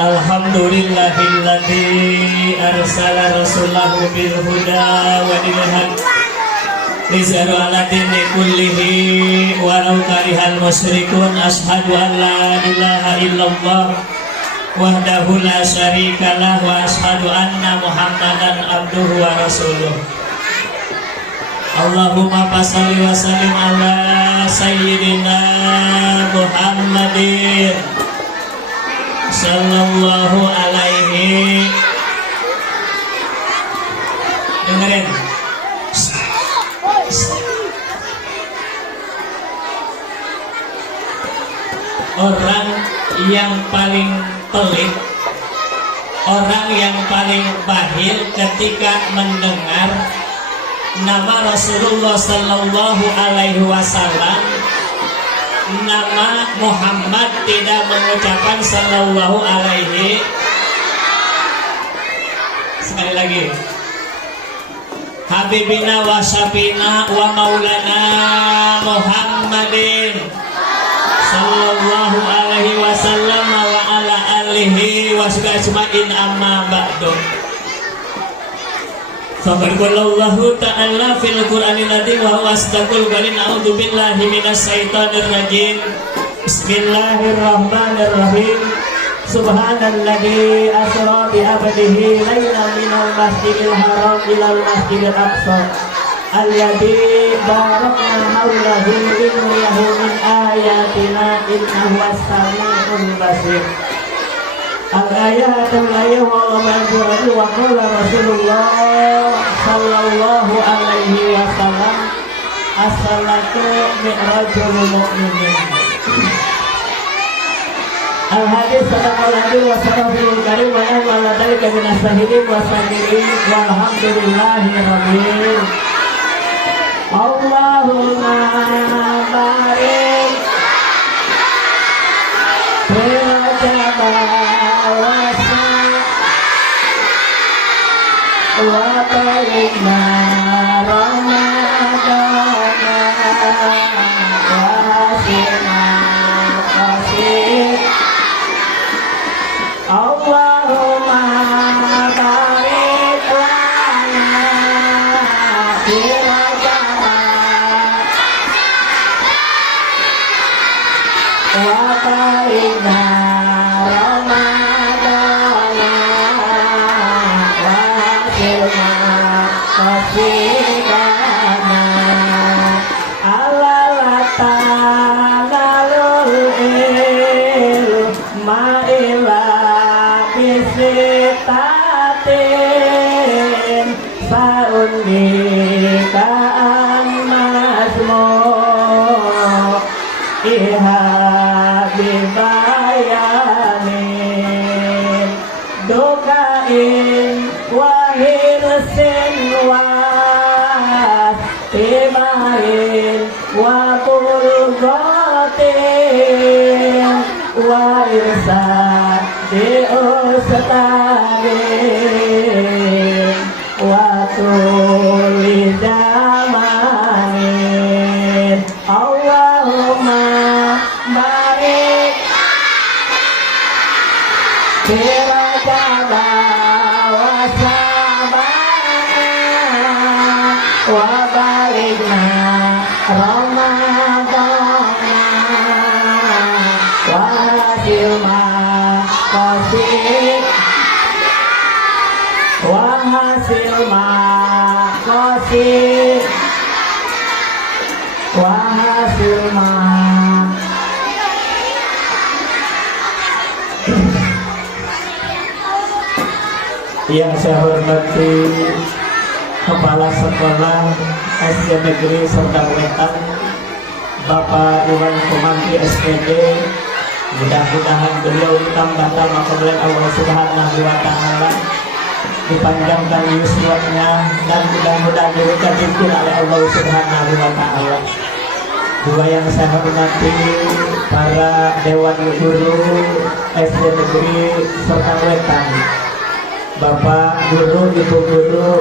Alhamdulillahilladzi arsala rasulahu bil huda wa dinil haq liyuzhirahu 'ala dini kullihi walau karihal musyrikun. Asyhadu an la ilaha illallah wahdahu la syarikalah wa asyhadu anna Muhammadan abduhu wa rasuluh. Allahumma fasholli wa sallim ala sayyidina Muhammadin sallallahu alaihi. Dengerin. Orang yang paling pelit, orang yang paling bahil ketika mendengar nama Rasulullah sallallahu alaihi wasallam, nama Muhammad tidak mengucapkan sallallahu alaihi. Sekali lagi, Habibina wa Syafina wa Maulana Muhammadin sallallahu alaihi wasallam wa ala alihi wa sahbihi ajmain, amma ba'du. Faqad qala Allahu ta'ala fil Qur'anil Azim wa huwa asdaqul qalin. A'udzu billahi minasy syaithanir rajim. Bismillahirrahmanirrahim. Subhanalladzi asra bi 'abdihi lailan minal masjidil haram ilal masjidil aqsa alladzi barakna hawlahu linuriyahu min ayatina innahu was-sami'ul basir. Al-ayatul ayah wa ma'adzurati wa qala Rasulullah sallallahu alaihi wasallam as-salatu mi'rajul mu'minin. Al-hadis sadaqallahu wa sallallahu karim wa ala dalika minas sahidin wa sabirin walhamdulillahi rabbil. Allahumma barik wa balikna Ramadana wa hasina qasir. Allahumma barik lana fi Rajab wa balikna wa irsa diustadin wa tulidamanin. Allahumma barik fi Rajab wa Sya'ban wa balikna Ramadana wa silma qasir wa hasilma qasir wa hasilma. Yang saya hormati Kepala Sekolah SD Negeri Serdang Wetan Bapak Iwan Kumanti SPD, mudah-mudahan beliau ditambah-tambah kemuliaan Allah Subhanahu wa Ta'ala, dipanjangkan yuswanya dan mudah-mudahan diberikan oleh Allah Subhanahu wa Ta'ala. Juga yang saya hormati para Dewan Guru SD Negeri Serdang Wetan, Bapak Guru, Ibu Guru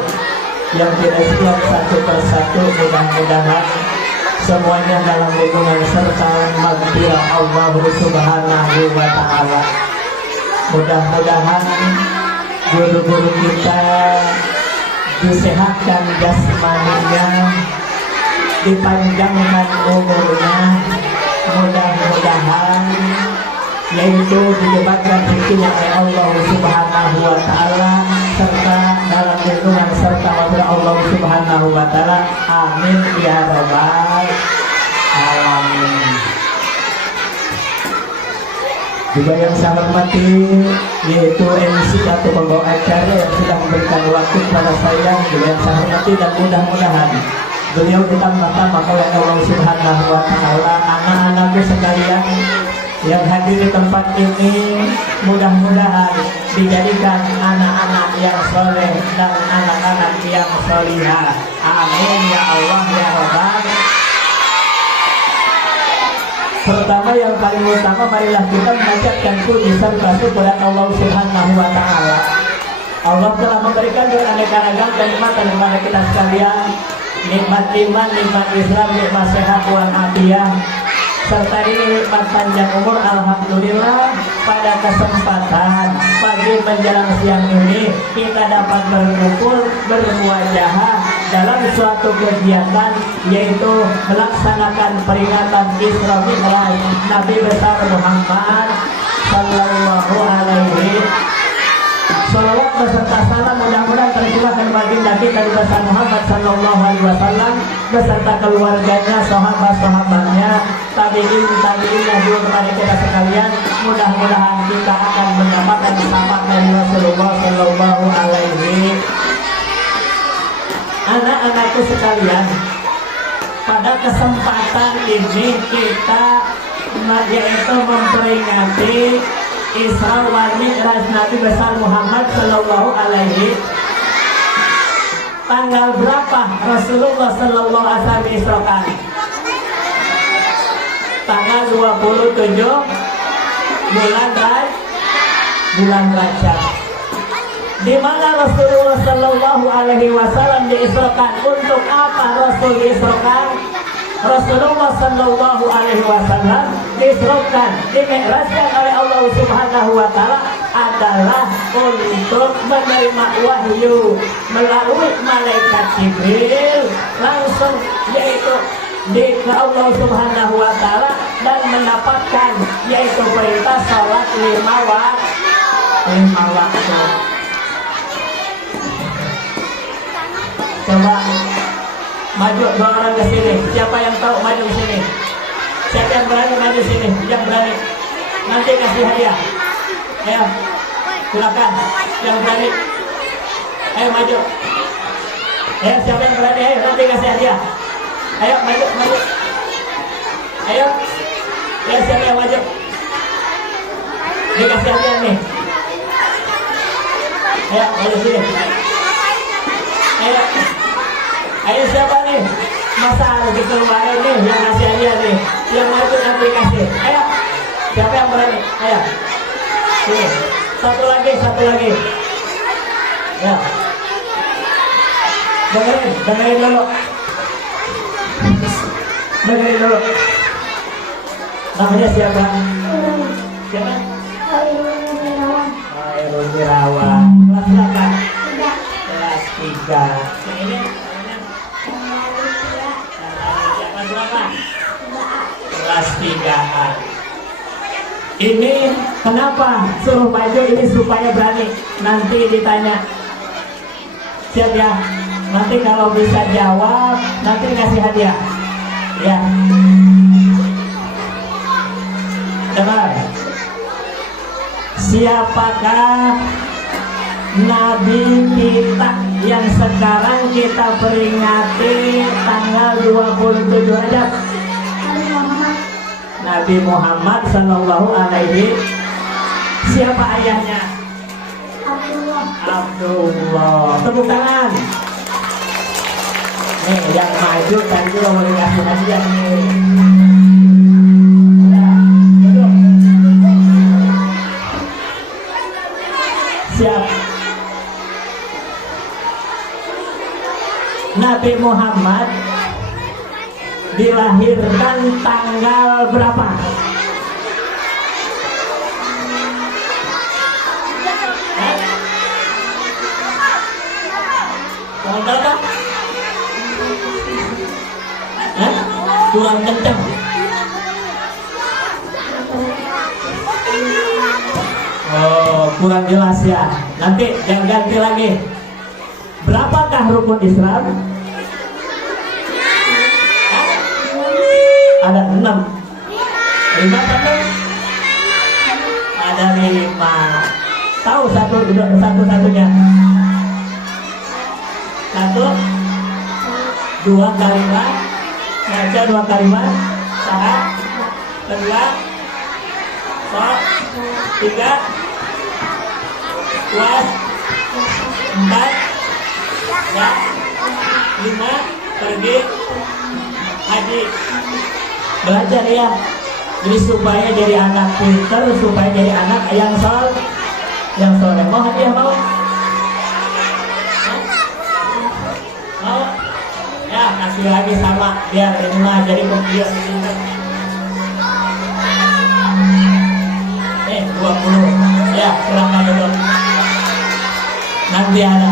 yang tidak siap satu persatu, mudah-mudahan semuanya dalam lindungan serta maghfirah Allah Subhanahu wa Ta'ala. Mudah-mudahan guru-guru kita disehatkan jasmaninya, dipanjangkan umurnya, mudah-mudahan yaitu dilibatkan rezekinya oleh Allah Subhanahu wa taala serta dalam lindungan serta wabah Allah Subhanahu wa taala. Amin ya rabbal alamin. Juga yang saya hormati yaitu MC atau pembawa acara yang sudah memberikan waktu kepada saya, juga yang saya hormati, dan mudah-mudahan beliau ditambah-tambah oleh Allah Subhanahu wa taala. Anak-anakku sekalian yang hadir di tempat ini, mudah-mudahan dijadikan anak-anak yang soleh dan anak-anak yang solihah. Amin ya Allah ya Rabbal. Pertama, yang paling utama, marilah kita mengucapkan puji serta syukur kepada Allah Subhanahu wa taala. Allah telah memberikan beraneka ragam kenikmatan kepada kita sekalian, nikmat iman, nikmat Islam, nikmat sehat walafiat, serta nikmat panjang umur. Alhamdulillah, pada kesempatan pagi menjelang siang ini kita dapat berkumpul bermuajahah dalam suatu kegiatan, yaitu melaksanakan peringatan Isra Mi'raj Nabi besar Muhammad sallallahu alaihi Salawat beserta salam mudah-mudahan tercurahkan baginda kita di besar Muhammad sallallahu alaihi wasallam beserta keluarganya, sahabat-sahabatnya, tabi'in juga kepada kita sekalian. Mudah-mudahan kita akan mendapatkan syafaat dari Rasulullah sallallahu alaihi. Anak-anakku sekalian, pada kesempatan ini kita yaitu memperingati Isra wal Mi'raj Nabi besar Muhammad sallallahu alaihi. Tanggal berapa Rasulullah sallallahu alaihi wasallam diisrokan? Tanggal 27 bulan Rajab. Di mana Rasulullah sallallahu alaihi wasallam diisrokan? Untuk apa Rasul diisrokan? Rasulullah sallallahu alaihi wasallam disrokan, dimi'rajkan oleh Allah Subhanahu wa taala adalah untuk menerima wahyu melalui malaikat Jibril langsung, yaitu di Allah Subhanahu wa taala, dan mendapatkan yaitu perintah salat 5 waktu. Coba maju 2 orang ke sini. Siapa yang tahu maju ke sini? Siapa yang berani maju sini? Yang berani. Nanti kasih hadiah. Ayo, silakan. Yang berani. Ayo maju. Ayo, siapa yang berani? Ayo, nanti kasih hadiah. Ayo maju. Ayo. Ayo, siapa yang maju? Dikasih hadiah nih. Ayo, maju sini. Ayo. Ayo, siapa nih? Masa harus dikeluarin nih yang ngasih hadiah nih, yang maju nanti kasih. Ayo, siapa yang berani? Ayo, sini. Satu lagi. Ya, dengerin dulu. Namanya siapa? Siapa? Hairul Wirawan. Kelas berapa? Kelas 3. Ini berapa? Kelas 3A. Ini kenapa suruh maju ini? Supaya berani. Nanti ditanya. Siap ya? Nanti kalau bisa jawab, nanti kasih hadiah. Ya. Dengar. Siapakah Nabi kita yang sekarang kita peringati tanggal 27 Rajab? Nabi Muhammad sallallahu alaihi. Siapa ayahnya? Abdullah. Tepuk tangan. Nih yang maju dan juga mau dikasih hadiah nih. Siap. Nabi Muhammad dilahirkan tanggal berapa? kurang kenceng. Oh, kurang jelas ya. Nanti jangan ganti lagi. Berapakah rukun Islam? Ada 6. 5 apa? Ada 5. Tahu satu-satunya? 1, 2 kalimat. Baca 2 kalimat. 1, 2, 3, 4, 5, pergi haji. Belajar ya. Jadi supaya jadi anak pintar, supaya jadi anak yang soleh. Mau hadiah mau? Mau? Ya kasih lagi sama biar ini mah jadi pembias pintar. 20. Ya silakan duduk. Nanti ada.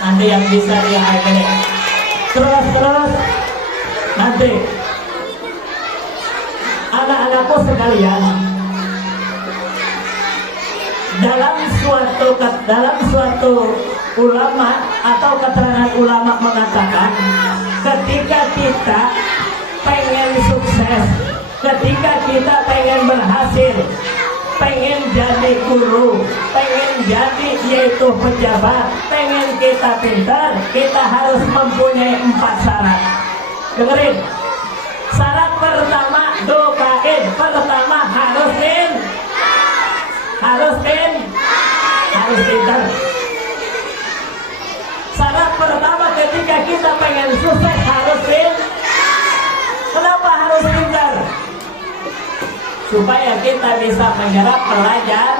Nanti yang bisa dia aja. Terus. Nanti anak-anakku sekalian, dalam suatu ulama atau keterangan ulama mengatakan, ketika kita pengen sukses, ketika kita pengen berhasil, pengen jadi guru, pengen jadi yaitu pejabat, pengen kita pintar, kita harus mempunyai 4 syarat. Dengerin. Syarat pertama, doain. Pertama harus pintar. Syarat pertama ketika kita pengen sukses harus pintar. Kenapa harus pintar? Supaya kita bisa menyerap pelajar.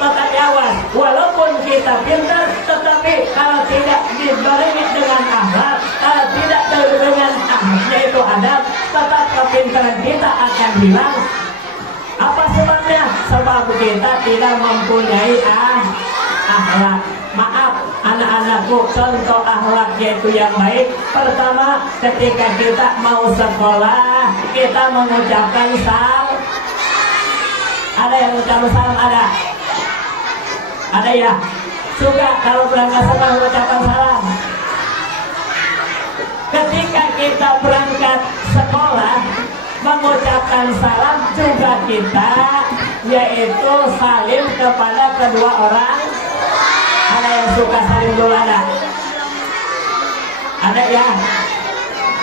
Tetapi awas, walaupun kita pintar, tetapi kalau tidak dibarengi dengan akhlak, tidak dengan yaitu adab, tetap kepintaran kita akan hilang. Apa sebabnya? Sebab kita tidak mempunyai akhlak. Maaf anak-anakku, contoh akhlak yaitu yang baik. Pertama, ketika kita mau sekolah, kita mengucapkan salam. Ada yang mengucapkan salam? Ada ya? Suka kalau berangkat sekolah mengucapkan salam. Ketika kita berangkat sekolah mengucapkan salam juga kita yaitu salim kepada kedua orang. Ada yang suka salim dulu? Ada ya?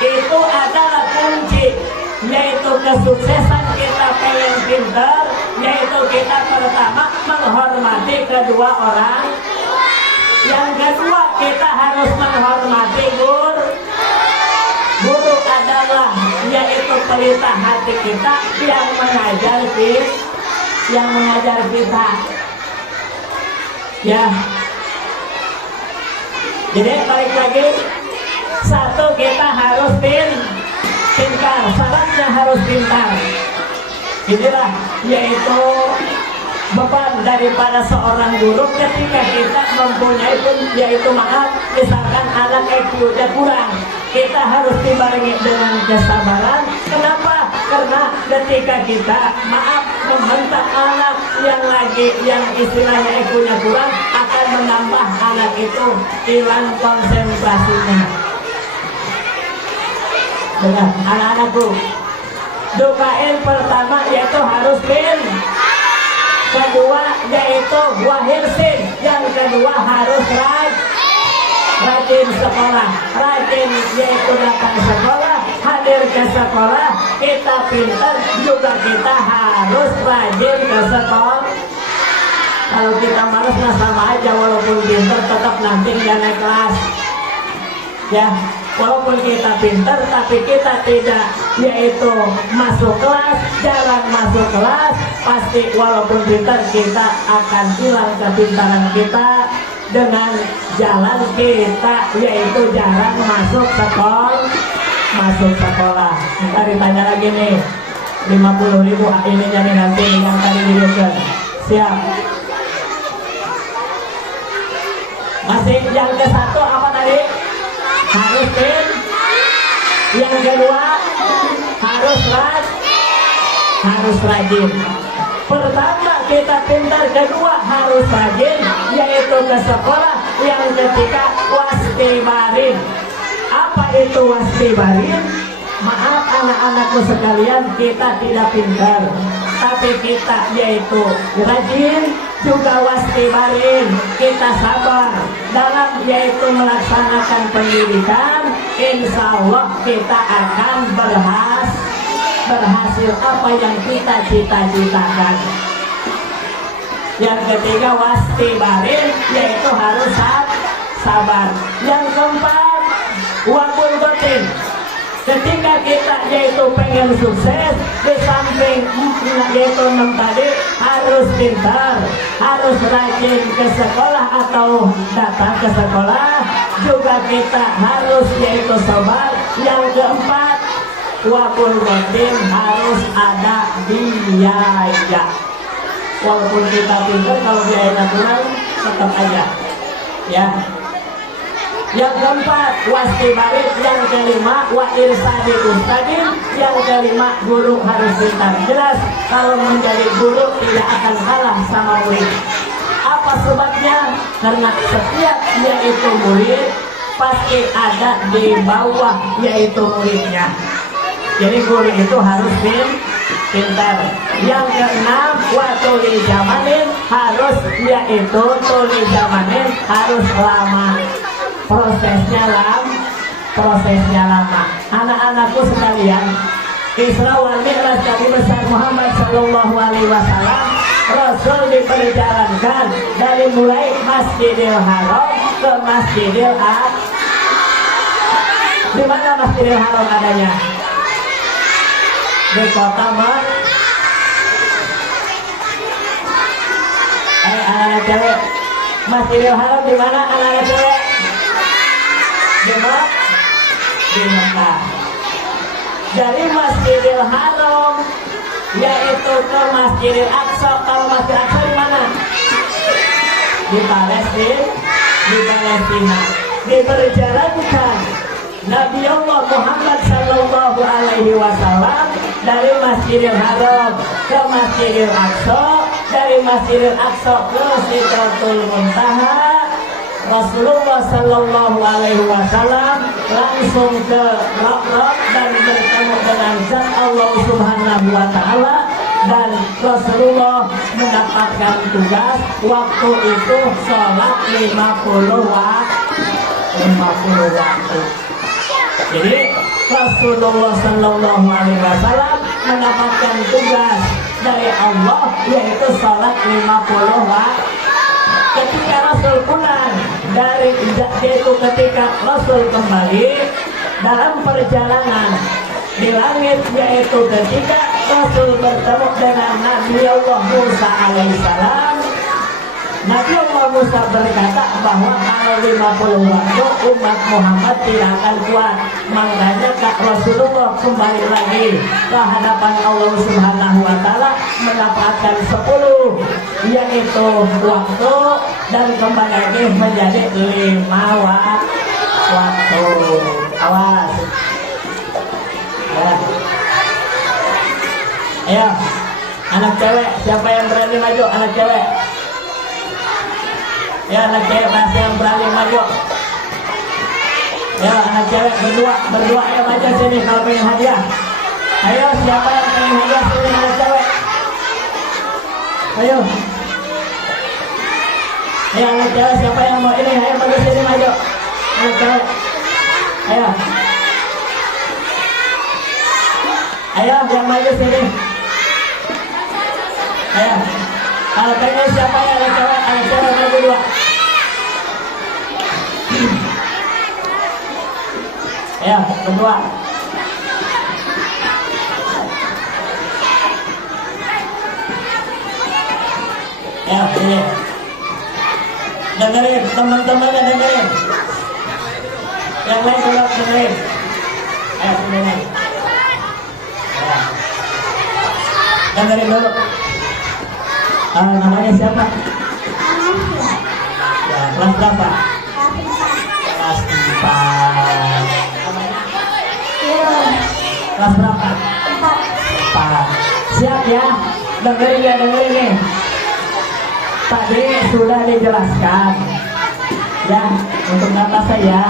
Itu adalah kunci yaitu kesuksesan kita pengen pintar, yaitu kita pertama menghormati kedua orang. Yang kedua kita harus menghormati guru adalah yaitu pelita hati kita yang mengajar kita ya. Jadi balik lagi, satu kita harus pintar, syaratnya harus pintar. Inilah yaitu beban daripada seorang guru ketika kita mempunyai yaitu misalkan anak IQ-nya kurang, kita harus dibarengi dengan kesabaran. Kenapa? Karena ketika kita membentak anak yang istilahnya IQ-nya kurang, akan menambah anak itu hilang konsentrasinya. Benar, anak-anakku, doain pertama yaitu harus kedua yaitu wahirsin, yang kedua harus rajin sekolah, rajin yaitu datang sekolah, hadir ke sekolah. Kita pintar juga kita harus rajin ke sekolah. Kalau kita malas sama aja, walaupun pintar tetap nanti nggak naik kelas ya. Walaupun kita pintar tapi kita tidak yaitu masuk kelas, jarang masuk kelas, pasti walaupun pintar kita akan hilang kepintaran kita dengan jalan kita yaitu jarang masuk sekolah. Ntar ditanya lagi nih, 50.000 ini jadi nanti yang tadi diukur. Siap. Masih yang ke satu apa tadi? Harus Yang kedua harus rajin. Pertama kita pintar, kedua harus rajin, yaitu ke sekolah. Yang ketiga wastibarin. Apa itu wastibarin? Maaf anak-anakku sekalian, kita tidak pintar, tapi kita yaitu rajin, juga wastibarin, kita sabar dalam yaitu melaksanakan pendidikan. Insya Allah kita akan berhasil apa yang kita cita-citakan. Yang ketiga wastibarin, yaitu harus sabar. Yang keempat wakul gotin. Ketika kita yaitu pengen sukses, di samping yaitu tadi harus pintar, harus rajin ke sekolah atau datang ke sekolah, juga kita harus yaitu sabar. Yang keempat wakul gotin, harus ada biaya. Walaupun kita pintar, kalau biayanya kurang tetap aja ya. Yang keempat wastibarin. Yang kelima wa irsadi ustadin. Yang kelima guru harus pintar. Jelas kalau menjadi guru tidak akan kalah sama murid. Apa sebabnya? Karena setiap yaitu murid pasti ada di bawah yaitu muridnya. Jadi guru itu harus pintar. Yang keenam wa tuli zamanin, harus yaitu tuli zamanin, harus lama. Prosesnya lama. Anak-anakku sekalian, Isra wal Mi'raj Nabi besar Muhammad Sallallahu Alaihi Wasallam, Rasul diperjalankan dari mulai Masjidil Haram ke Masjidil Aqsa. Di mana Masjidil Haram adanya? Di kota anak-anak cewek. Masjidil Haram di mana anak-anak cewek? Di Mekah. Dari Masjidil Haram yaitu ke Masjidil Aqsa. Kalau Masjidil Aqsa di mana? Di Palestina. Diperjalankan Nabi Allah Muhammad Sallallahu Alaihi Wasallam dari Masjidil Haram ke Masjidil Aqsa, dari Masjidil Aqsa ke Sidratul Muntaha. Rasulullah Sallallahu Alaihi Wasallam langsung ke Raqraq dan bertemu dengan Zat Allah Subhanahu Wa Taala, dan Rasulullah mendapatkan tugas waktu itu sholat 50 waktu. Jadi Rasulullah Sallallahu Alaihi Wasallam mendapatkan tugas dari Allah yaitu sholat 50 waktu. Ketika Rasul pulang dari itu, ketika Rasul kembali dalam perjalanan di langit, yaitu ketika Rasul bertemu dengan Nabi Allah Musa alaihissalam. Nabi Allah Musa berkata bahwa kalau 50 waktu umat Muhammad tidak akan kuat. Makanya Kak Rasulullah kembali lagi ke hadapan Allah Subhanahu Wa Taala mendapatkan 10 yaitu waktu, dan kembali lagi menjadi 5 waktu. Awas ya. Ayo anak cewek, siapa yang berani maju? Anak cewek ya, anak cewek masih yang berani maju ya. Anak cewek berdua ya, maju sini kalau pengen hadiah. Ayo siapa yang pengen hadiah sini, anak cewek. Ayo ya anak cewek, siapa yang mau ini? Ayo maju sini, maju anak cewek. Ayo yang maju sini. Ayo kalau pengen siapa ya anak cewek maju dua. Ya, kedua. Ya, ini. Dengerin, teman-temannya dengerin. Yang lain juga dengerin. Ayo, dengerin. Ya. Dengerin dulu. Namanya siapa? Ya, kelas berapa? Kelas 4. Kelas berapa? 4. Siap ya? Dengerin ya, dengerin nih. Tadi sudah dijelaskan ya, untuk kata saya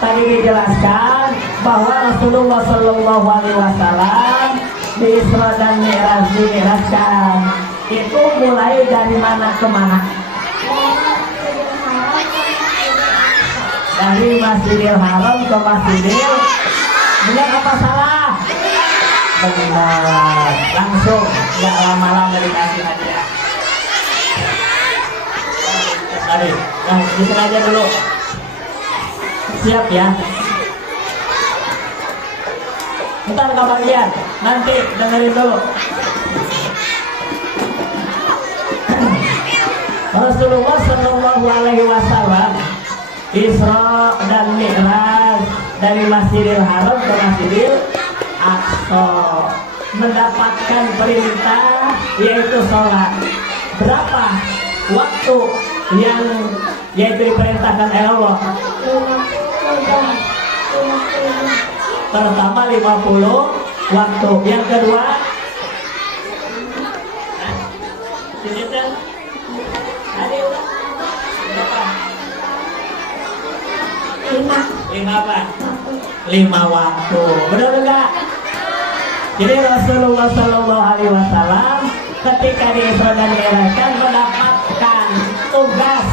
tadi dijelaskan bahwa Rasulullah Shallallahu Alaihi Wasallam di Isra dan Mi'raj dijelaskan itu mulai dari mana ke mana? Dari Masjidil Haram ke Masjidil, benar apa salah? Benar. Langsung, nggak lama-lama dikasih hadiah. Tadi, nah di sini aja dulu. Siap ya. Ntar kebagian, nanti dengerin dulu. Rasulullah Shallallahu Alaihi Wasallam Isra dan Mi'raj dari Masjidil Haram ke Masjidil Aqsa mendapatkan perintah yaitu sholat. Berapa waktu yang yaitu diperintahkan oleh Allah? Pertama 50 waktu. Yang kedua lima apa? 5 waktu. Benar enggak? Jadi Rasulullah Shallallahu Alaihi Wasallam ketika di Isra dan Mi'raj mendapatkan tugas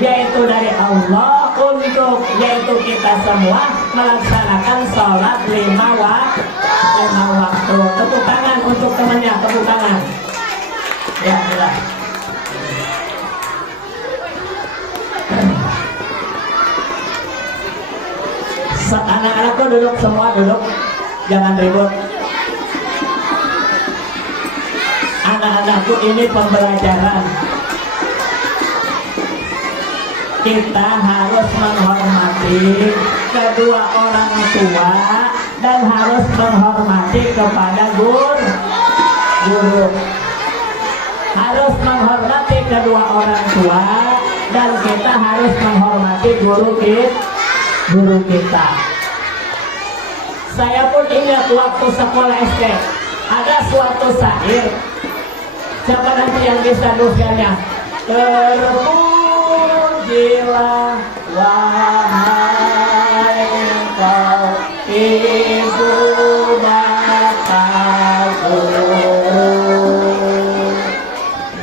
yaitu dari Allah untuk yaitu kita semua melaksanakan sholat 5 waktu. Tepuk tangan untuk temannya, tepuk tangan. Ya, sudah. Anak-anakku duduk semua, duduk, jangan ribut. Anak-anakku ini pembelajaran. Kita harus menghormati kedua orang tua dan harus menghormati kepada guru. Harus menghormati kedua orang tua dan kita harus menghormati guru kita. Saya pun ingat waktu sekolah SD ada suatu syair. Siapa nanti yang bisa nuliskannya? Terpujilah wahai engkau ibu bapak guru,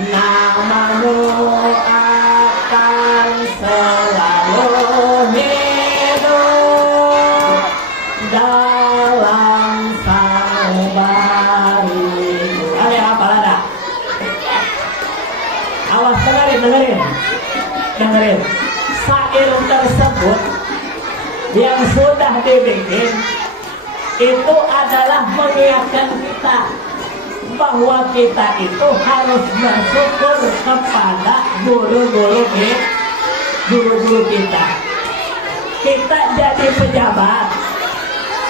namamu akan selalu hidup dalam sanubari. Ada apa ada? Awas, dengerin. Syair tersebut yang sudah dibikin itu adalah mengingatkan kita bahwa kita itu harus bersyukur kepada guru-guru kita. Kita jadi pejabat,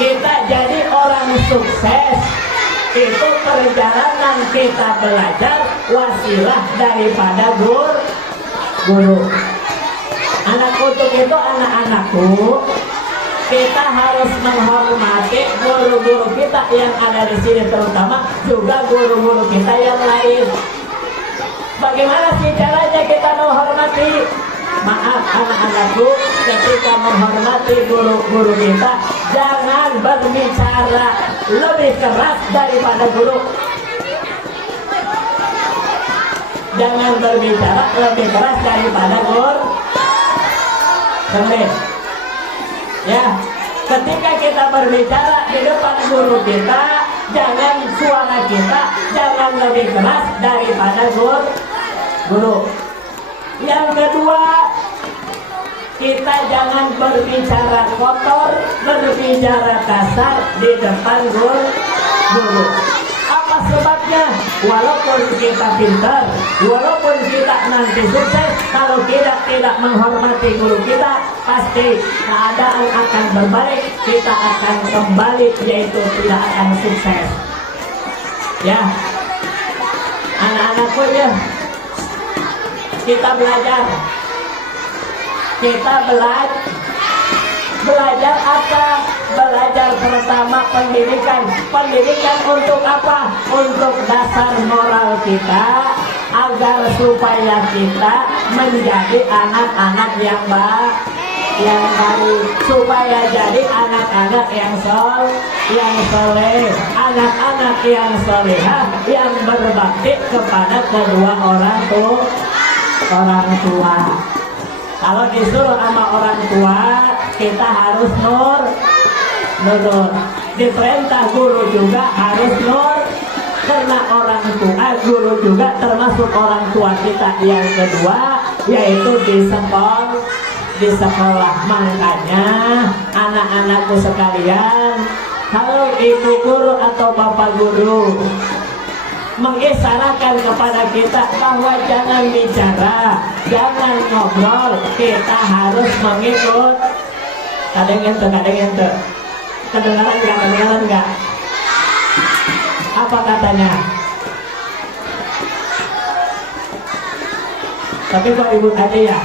kita jadi orang sukses, itu perjalanan kita belajar wasilah daripada guru. Anak untuk itu anak-anakku, kita harus menghormati guru-guru kita yang ada di sini, terutama juga guru-guru kita yang lain. Bagaimana sih caranya kita menghormati? Maaf anak-anakku, ketika menghormati guru-guru kita, jangan berbicara lebih keras daripada guru. Jangan berbicara lebih keras daripada guru. Dengerin. Ya, ketika kita berbicara di depan guru kita, jangan suara kita jangan lebih keras daripada guru. Yang kedua, kita jangan berbicara kotor, berbicara kasar di depan guru. Apa sebabnya? Walaupun kita pintar, walaupun kita nanti sukses, kalau kita tidak menghormati guru kita, pasti keadaan akan berbalik, kita akan kembali, yaitu tidak akan sukses. Ya, anak-anakku ya, kita belajar Belajar apa? Belajar pertama pendidikan. Pendidikan untuk apa? Untuk dasar moral kita, agar supaya kita menjadi anak-anak yang baik, supaya jadi anak-anak yang soleh, anak-anak yang solehah, yang berbakti kepada kedua orang tua. Kalau disuruh sama orang tua, kita harus nurut. Diperintah guru juga harus karena orang tua, guru juga termasuk orang tua kita. Yang kedua yaitu di sekolah. Makanya anak-anakku sekalian, kalau ibu guru atau bapak guru mengisyaratkan kepada kita bahwa jangan bicara, jangan ngobrol, kita harus mengikut. Kadang ente. Kedengaran enggak? Apa katanya? Tapi kok ibu aja ya?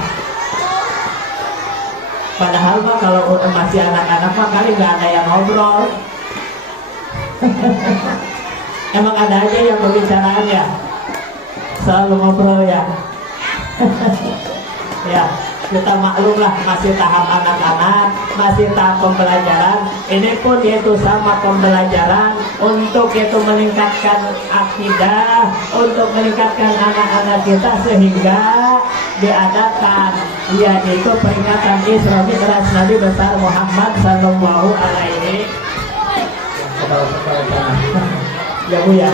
Padahal mah kalau masih anak-anak mah kali nggak ada yang ngobrol. Emang ada aja yang berbicaraan ya, selalu ngobrol ya. Ya, kita maklumlah masih tahap anak-anak, masih tahap pembelajaran. Ini pun yaitu sama pembelajaran untuk itu meningkatkan akidah, untuk meningkatkan anak-anak kita sehingga diadakan yaitu peringatan Isra Mi'raj Nabi besar Muhammad Sallallahu Alaihi Wasallam. Ya Bu ya.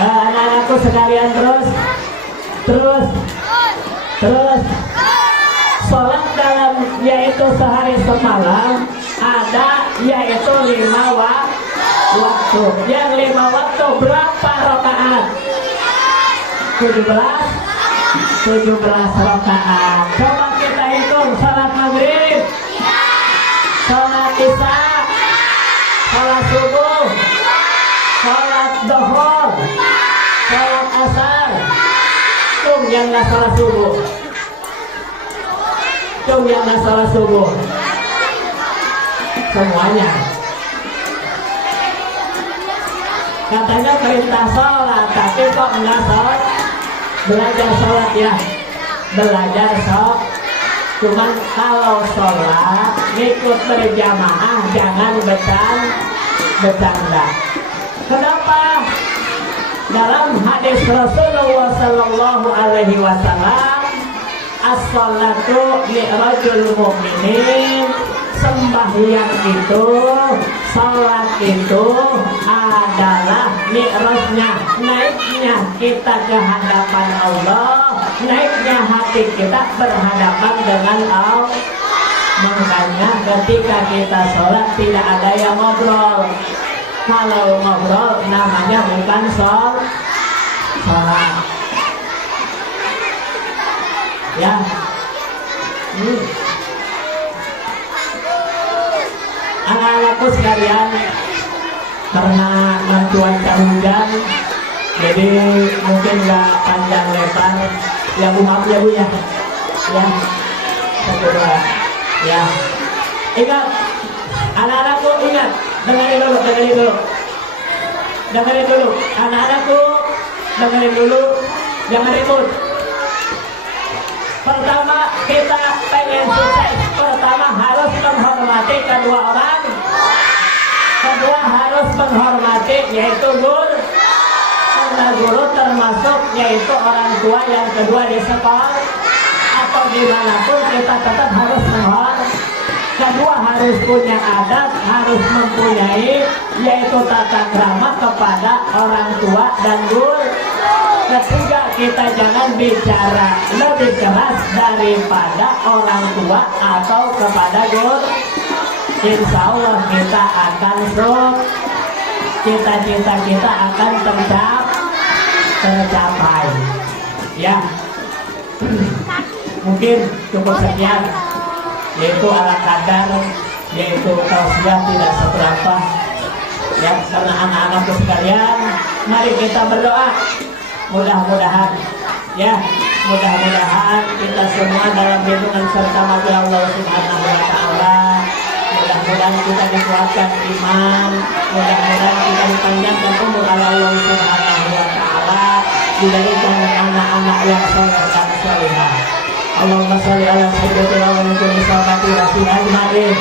Anak-anakku sekalian terus sholat dalam yaitu sehari semalam ada yaitu 5 waktu. Yang 5 waktu berapa rakaat? 17 rakaat. Coba kita hitung. Salat maghrib, salat isya, salat subuh, salat zuhur, salat asar. Yang nggak salat subuh, yang nggak salat subuh, semuanya. Katanya perintah sholat, tapi kok nggak sholat? Belajar sholat ya, belajar sholat. Cuman kalau sholat ikut berjamaah, jangan bercanda. Kenapa? Dalam hadis Rasulullah Sallallahu Alaihi Wasallam, as-salatu mi'rajul mu'minin, sembahyang itu, salat itu adalah mi'rajnya, naiknya kita ke hadapan Allah, naiknya hati kita berhadapan dengan Allah. Makanya ketika kita sholat tidak ada yang ngobrol. Kalau ngobrol namanya bukan sholat. Ya. Anak-anakku sekalian, karena cuaca hujan, jadi mungkin nggak panjang lebar. Ya Bu, maaf ya Bu ya. Ya. Satu dua. Ya. Ingat, anak-anakku ingat. Dengerin dulu, anak-anakku, dengerin dulu, jangan ribut. Pertama, kita pengen sukses. Pertama harus menghormati kedua orang. Kedua harus menghormati yaitu guru. Karena guru termasuk yaitu orang tua yang kedua di sekolah atau dimanapun kita tetap harus menghormati. Kedua harus punya adab, harus mempunyai yaitu tata krama kepada orang tua dan guru. Ketiga, kita jangan bicara lebih keras daripada orang tua atau kepada guru. Insya Allah kita akan cita-cita kita akan tercapai. Ya, mungkin cukup sekian. Yaitu ala kadar, yaitu tausiah tidak seberapa. Ya, karena anak-anakku sekalian, mari kita berdoa. Mudah-mudahan ya Mudah-mudahan kita semua dalam lindungan serta mati Allah Subhanahu wa taala. Mudah-mudahan kita dikuatkan iman, mudah-mudahan kita dipanjangkan umur oleh Allah Subhanahu wa taala, dijadikan anak-anak yang saleh dan salihah. Allahumma shalli ala sayyidina wa kulli sahabati rasul ajmain.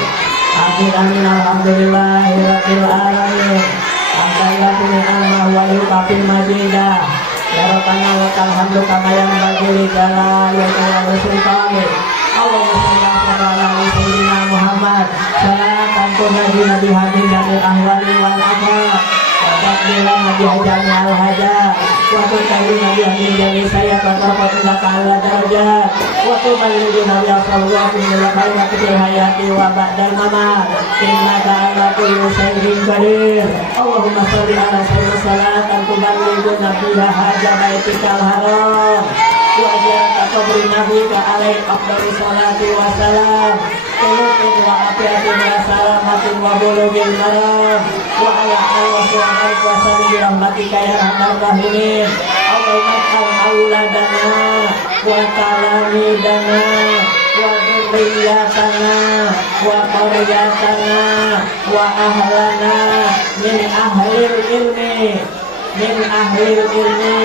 Amin amin alhamdulillahirabbil alamin. Alhamdulillah ni'mal wa yuqabil majidah. Ya Rabbana lakal hamdu kama yanbaghi li jalali wajhika. Allahumma shalli ala sayyidina Muhammad. Salatan kunnabi nabi hadin dari ahwali wal afaq. Alhamdulillah nabi hajani al hajat. Wa tuqalu nabi hadin dari saya batarqat laka ala darajat. Wa tuqalu nabi sallallahu alaihi wa sallam hayati wa ba'dal mamat. Innaka ala kulli shay'in qadir. Allahumma shalli ala sayyidina salatan tuballighuna biha haja baitikal haram. Wa ajraka qabri nabika alaihi afdhalus salati wa salam. Tulukin wa afiatin wa salamatin wa bulugil maram. Wa ala alihi wa sahbihi bi rahmatika ya arhamar rahimin. Allahumma auladana wa talamidana wa dzurriyyatana wa qaryatana wa ahlana min ahlil ilmi min ahlil ilmi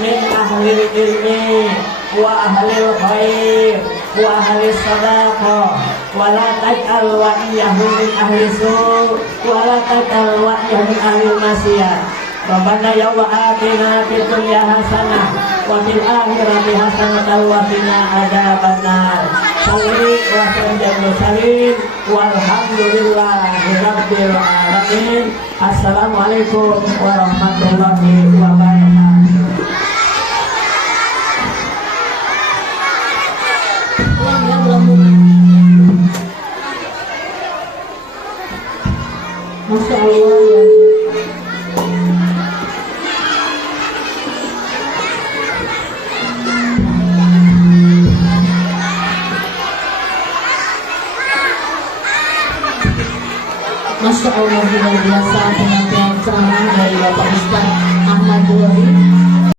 min ahlil ilmi wa ahlil khair wa ahlis sadaqah wa la taj'al wa'iyahum min ahli su' wa la taj'al wa'iyahum min ahli maksiyah. Rabbana ya wa atina fid dunya hasanah wa fil akhirati hasanah wa qina adzabannar. Salli wa sallim walhamdulillahi rabbil alamin. Assalamualaikum warahmatullahi wabarakatuh. Masya Allah. Masya Allah, luar biasa penyampaian ceramah dari Bapak Ustaz Ahmad Bukhari.